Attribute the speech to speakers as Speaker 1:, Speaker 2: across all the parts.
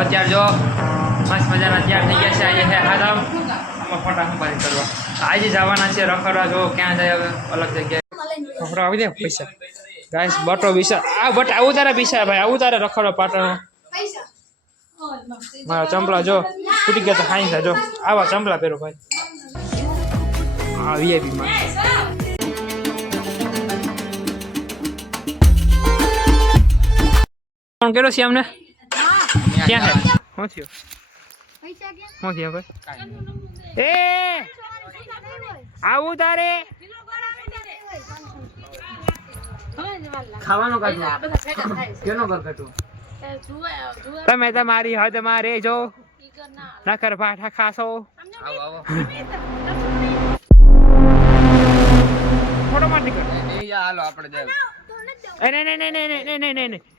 Speaker 1: અત્યારે જો મસ્ત મજાના તૈયાર થઈ ગયા છે. આજે છે આદમ આમાં ફોટા સંપાદિત કરવા? આજે જવાના છે રખડવા. જો ક્યાં જાય હવે? અલગ જગ્યાએ. રખડવા આવી દે પૈસા. ગાઈસ બટો વિશાલ આ બટ આવું તારે વિશાલ ભાઈ, આવું તારે રખડો પાટણો મારા ચંપલા જો તૂટી ગયા તો હાઈ થાય. જો, આવા ચંપલા પહેરો ભાઈ. હા વીઆઈપી માં. કોણ છે અમને? ક્યાં હે? શું થયું?
Speaker 2: પૈસા ક્યાં?
Speaker 1: શું થયું ભાઈ એ! આવું તારે? ખાવાનું કાઢવું કેનો કર કાઢવું? તમે તમારી હદમાં રહેજો. નકર પાઠા ખાશો.
Speaker 3: આવો આવો.
Speaker 1: ફોટો માર નીકળ.
Speaker 3: એ યા હાલો આપણે જાય
Speaker 1: એ ને નહીં નહીં નહીં નહીં નહીં નહીં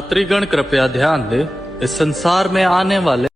Speaker 4: यात्रीगण कृपया ध्यान दें इस संसार में आने वाले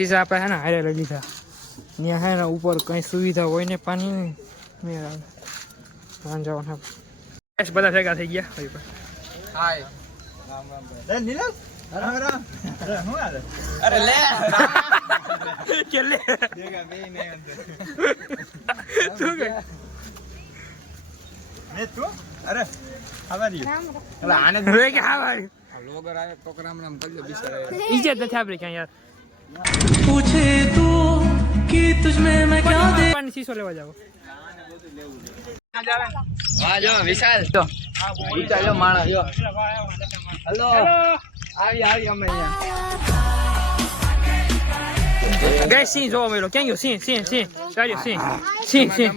Speaker 1: સીસા આપણે હે ને હારે લઈ લીધા. ત્યાં હે ને ઉપર કંઈ સુવિધા હોય ને પાણી મેળ આવે. વાન ને બધા ભેગા થઈ ગયા.
Speaker 3: હાય.
Speaker 1: રામ રામ. નીલમ અરે લે કે ઈજત નથી આપણી ક્યાં યાર.
Speaker 5: पूछे तू કે તુજમે મેં ક્યા દે
Speaker 1: પણ શીશો લેવા જાવ
Speaker 3: વાહ જો વિશાલ. જો. વિશાલ જો માણસ જો. હેલો. આવી આવી અમે અહીંયા.
Speaker 1: ગાઈસ સિંહ જોવા મળ્યો. ક્યાં ગયો? સિંહ સિંહ સિંહ. ચાલ્યો સિંહ. સિંહ સિંહ.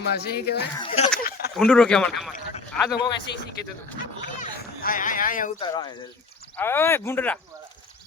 Speaker 1: ઊંડુરો કેવા આ તો કોઈ સિંહ સિંહ કીધું હતું.
Speaker 3: આય આય આય ઉતારો આય
Speaker 1: અરે ભૂંડરા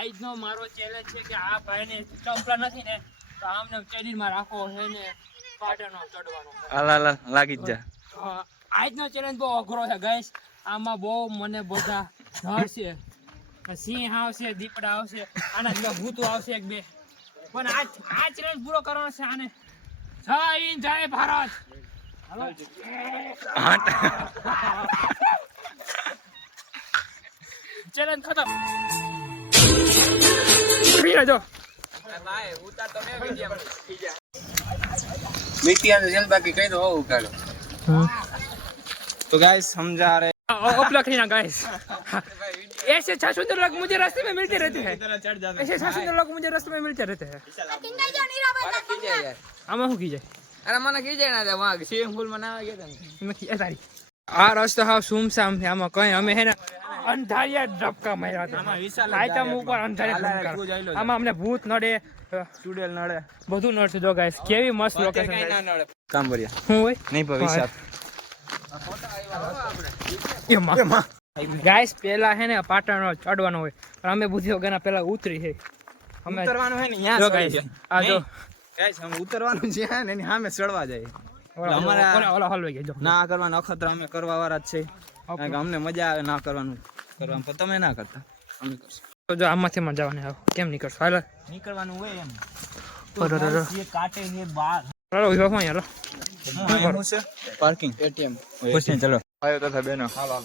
Speaker 1: આજનો મારો ચેલેન્જ છે કે આ ભાઈને ચંપલા નથી ને તો આમને શરીરમાં રાખો છે ને પાટણનો ચડવાનો
Speaker 4: અલા લાગી જ જા.
Speaker 1: આજનો ચેલેન્જ બહુ અઘરો છે ગાઈસ આમાં બહુ મને બધા હશે સિંહ આવશે દીપડા આવશે આના જેવા ભૂતો આવશે એક બે. પણ આ આ ચેલેન્જ પૂરો કરવાનો છે આને. જય હિન્દ જય ભારત. ચેલેન્જ ખતમ.
Speaker 3: પીડા જો મીઠિયા જેલ બાકી કહી દો ઉકાળો
Speaker 6: तो गाइस हम जा रहे
Speaker 1: ऑफ लग रही गाइस ऐसे अच्छा सुंदर लोग मुझे रास्ते में मिलते रहते हैं ऐसे अच्छा सुंदर लोग मुझे रास्ते में मिलते रहते हैं
Speaker 3: हम हूँ की जाए अरे मना की जाए ना वहाँ सीएम
Speaker 1: फूल मनावा गया था आ रस्तो हा सुमसाम છે આમાં કઈ અમે હે ને અંધારિયા ધબકા માર્યા હતા. આઈટમ ઉપર અંધારિયા ધબકા આમાં અમને ભૂત નડે
Speaker 6: ચુડેલ નડે.
Speaker 1: બધું નડશે. જો ગાઈસ કેવી મસ્ત લોકેશન
Speaker 6: કામ બરિયા
Speaker 1: હું હોય?
Speaker 6: નહીં પર
Speaker 1: હિસાબ ગાઈસ પેલા હે ને પાટણ ચડવાનો હોય. પણ અમે બુદ્ધિ વગરના પેલા ઉતરી છે અમે
Speaker 6: ઉતરવાનું હે ને
Speaker 1: યાર
Speaker 6: ગાઈસ
Speaker 1: આ જો.
Speaker 6: ગાઈસ અમે ઉતરવાનું છે ને એની સામે ચડવા જાય. અમારા ના કરવાનો અખતરા અમે કરવા વાળા જ છે. અમને મજા આવે ના કરવાનું. કરવાનું પણ તમે ના કરતા. અમે કરશું.
Speaker 1: તો જો આમાંથી માં જવાનું આવો કેમ નીકળશો? હાલ.
Speaker 6: નીકળવાનું હોય એમ. કાટે બાર
Speaker 1: ઊભા
Speaker 6: છે? પાર્કિંગ એટીએમ પછી ચલો. આવ્યો તથા બેનો. હાલો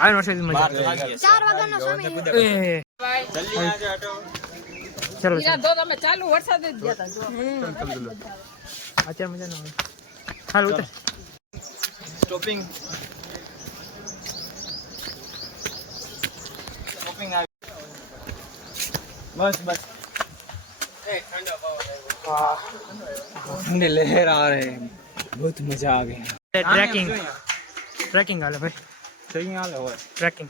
Speaker 1: આવી નોટ મજા
Speaker 2: વાગ્યાનો સમય
Speaker 1: ચલો ચાલો.
Speaker 7: તમે ચાલુ વરસાદ જ ગયા
Speaker 1: અત્યારે મજા ના આવે હાલ ઉતર.
Speaker 6: સ્ટોપિંગ સ્ટોપિંગ આવી બસ બસ ठंडी लहर आ रहे हैं बहुत मजा आ गया
Speaker 1: ટ્રેકિંગ ટ્રેકિંગ હાલે ભાઈ
Speaker 6: સહી હાલે હોય
Speaker 1: tracking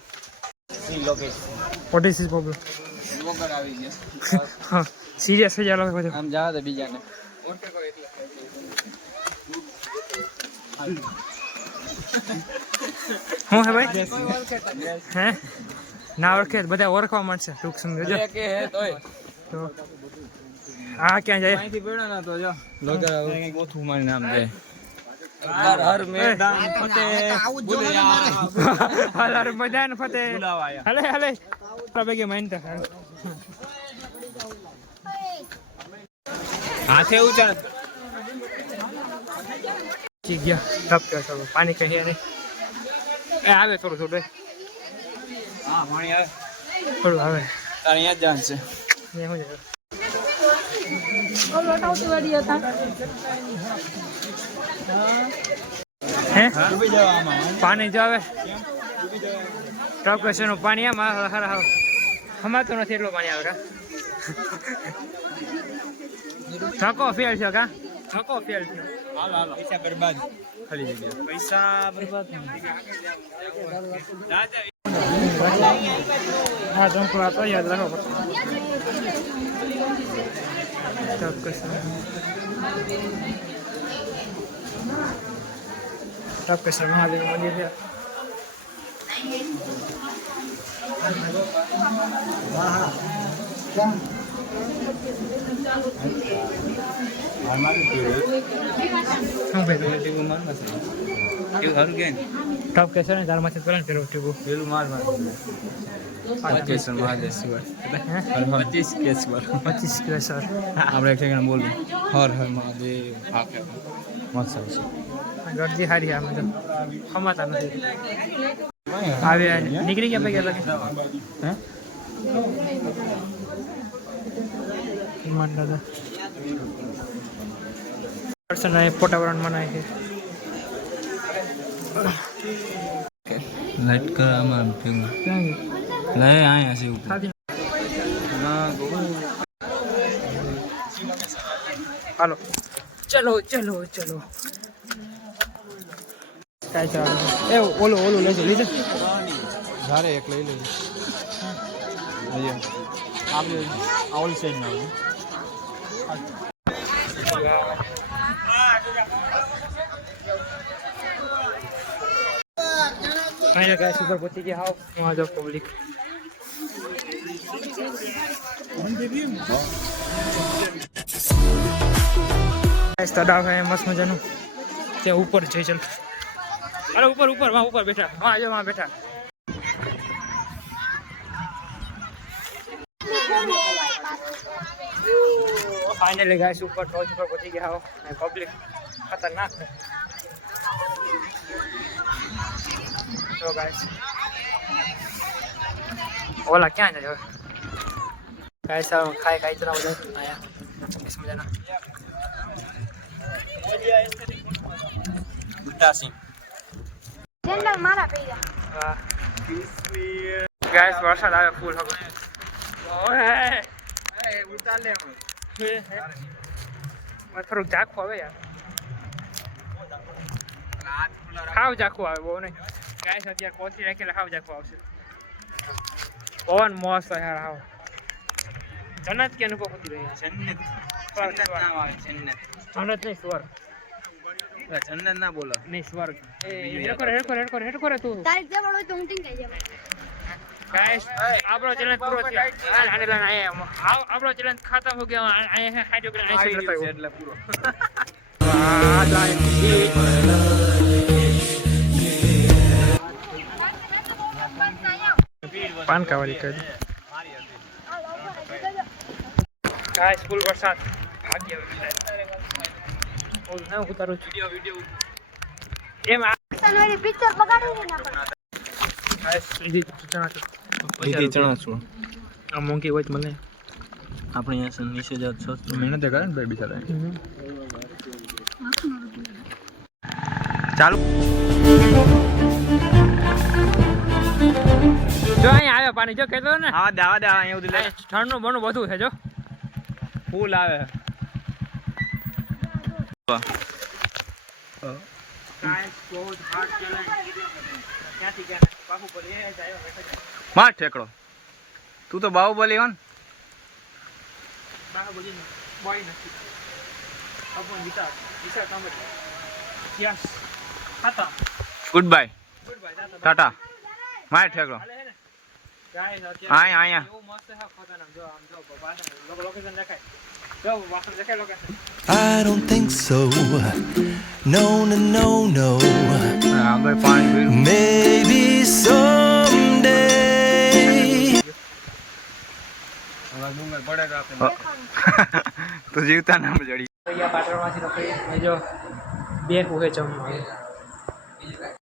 Speaker 6: C location
Speaker 1: what is this problem
Speaker 6: વગર આવી ગયા
Speaker 1: હા સિરિયસ થઈ જાય બધું
Speaker 6: આમ જવા દે બીજાને
Speaker 1: હું હે ભાઈ હે ના ઓળખે બધા ઓળખવા મળશે ટૂંક સમય જો.
Speaker 6: કે હે તોય.
Speaker 1: તો આ ક્યાં જાય?
Speaker 6: અહીંથી પડ્યો ના તો જો લગર કઈ ગોથું મારી નામ જાય. હર હર મેદાન ફતેહ.
Speaker 1: હર મેદાન ફતે
Speaker 6: હલે હલે
Speaker 1: હાલે. હાલે આપણા ભેગી માનતા
Speaker 6: હાથે
Speaker 1: ઉચા ગયા. ટપ કે પાણી કહી નહીં એ આવે થોડું થોડું.
Speaker 6: હા મણી આવે.
Speaker 1: થોડું આવે.
Speaker 6: તારે અહીંયા જ જાન છે.
Speaker 1: પાણી જો આવે. ટપનું પાણી આમ? હર હમાતું નથી એટલું પાણી આવે થકો ફેલ છે કા? થકો ફેલ છે
Speaker 6: હાલો હાલો. પૈસા બરબાદ. ખાલી જગ્યા. પૈસા બરબાદ.
Speaker 1: હા જંપલા તો યાદ રાખો ટપ કશું ટપ કશું મહાદેવ મંદિર છે શું
Speaker 6: માર
Speaker 1: ટપ કશું ને. તારમાંથી પેલા ફેરવ ટીબુ
Speaker 6: પેલું માર માર. પચીસ મહાદેશ્વર પચીસ કેશ્વર
Speaker 1: પચીસ કિલો સર
Speaker 6: આપણે એક સેકન્ડ બોલું. હર હર મહાદેવ હા મસ્ત છે.
Speaker 1: ગરજી હારી આમ તો. ખમાતા નથી. આવે નીકળી ગયા પૈકી લાગે
Speaker 6: હે?
Speaker 1: ઈમાન દાદા. પર્સન ફોટા વરણ મનાય છે
Speaker 6: લાઈટ કરવામાં ભેગું લે આયા છે ઉપર.
Speaker 1: હાલો. ચલો ચલો ચલો. કાંઈ ચાલો એ ઓલું ઓલું લેજો લીધે?
Speaker 6: ધારે એક લઈ લેજો. અહીંયા આપણે આ ઓલી સાઈડ ના
Speaker 1: फाइनल गाइस सुपर पति के हाउस वहाँ जा पब्लिक गाइस तड़ा है मस्त मज़ा नो चल ऊपर चल चल अरे ऊपर ऊपर वहाँ ऊपर बैठा वहाँ आ जा बैठा फाइनली गाइस ऊपर टॉप पर पति के हाउस पब्लिक खतरनाक है તો ગાઈસ ઓલા ક્યાં જાય ગાઈસ હવે ખાઈ ખાઈ ચલા બધા આયા બેસ મજાના
Speaker 6: બુટ્ટાસિંહ
Speaker 2: સેન્ડલ મારા પહેર્યા
Speaker 1: વાહ ગાઈસ વરસાદ આવે ફૂલ હવે ઓય
Speaker 6: ઉતાર લે
Speaker 1: મને થોડુંક ઝાખું આવે યાર હાવ ઝાખું આવે બહુ નહીં ગાઈસ અત્યારે કોથળી રાખી હાવ ઝાખું આવશે પવન મસ્ત યાર હાવ જન્નત કે અનુભવ હોતી રહી
Speaker 6: જન્નત જન્નત. નામ આવે જન્નત
Speaker 1: જન્નત નહીં સ્વર્ગ
Speaker 6: ચંદન ના બોલો
Speaker 1: નહીં સ્વર્ગ એ હેડ કરે હેડ કરે હેડ કરે હેડ કરે તું
Speaker 2: તારીખ જવળ હોય તો ટીંકાઈ જાવ
Speaker 1: ગાઈસ આપણો ચેલેન્જ પૂરો થયો હાલ હાલ આયા આપણો ચેલેન્જ ખતમ હો ગયો
Speaker 6: એટલે પૂરો
Speaker 1: પાનકા
Speaker 2: પણ
Speaker 1: ગાઈસ સીધી ચણા
Speaker 6: દીદી ચણાચૂર.
Speaker 1: આ મોંઘી હોય તો મને
Speaker 6: આપણે અહીંયા નીચે જાત સસ્તું
Speaker 8: મહેનત કરે ને ભાઈ બિચારા.
Speaker 6: ચાલુ.
Speaker 1: જો અહીંયા આવે પાણી જો કહેતો ને.
Speaker 6: હા દાવા દાવા અહીંયા સુધી લે
Speaker 1: ઠંડનું બનું બધું છે જો.
Speaker 6: ફૂલ આવે. માર ઠેકડો. તું તો બાહુબલી હો ને ગુડ બાય ટાટા માર ઠેકડો. આયા આયા
Speaker 5: I don't think so. No, no, no, no.
Speaker 6: આગળ પાણી પીરું
Speaker 5: Maybe someday.
Speaker 6: તું જીવતા નામ જડી
Speaker 1: પાટણમાંથી રખડી જો બે કુહે જમવા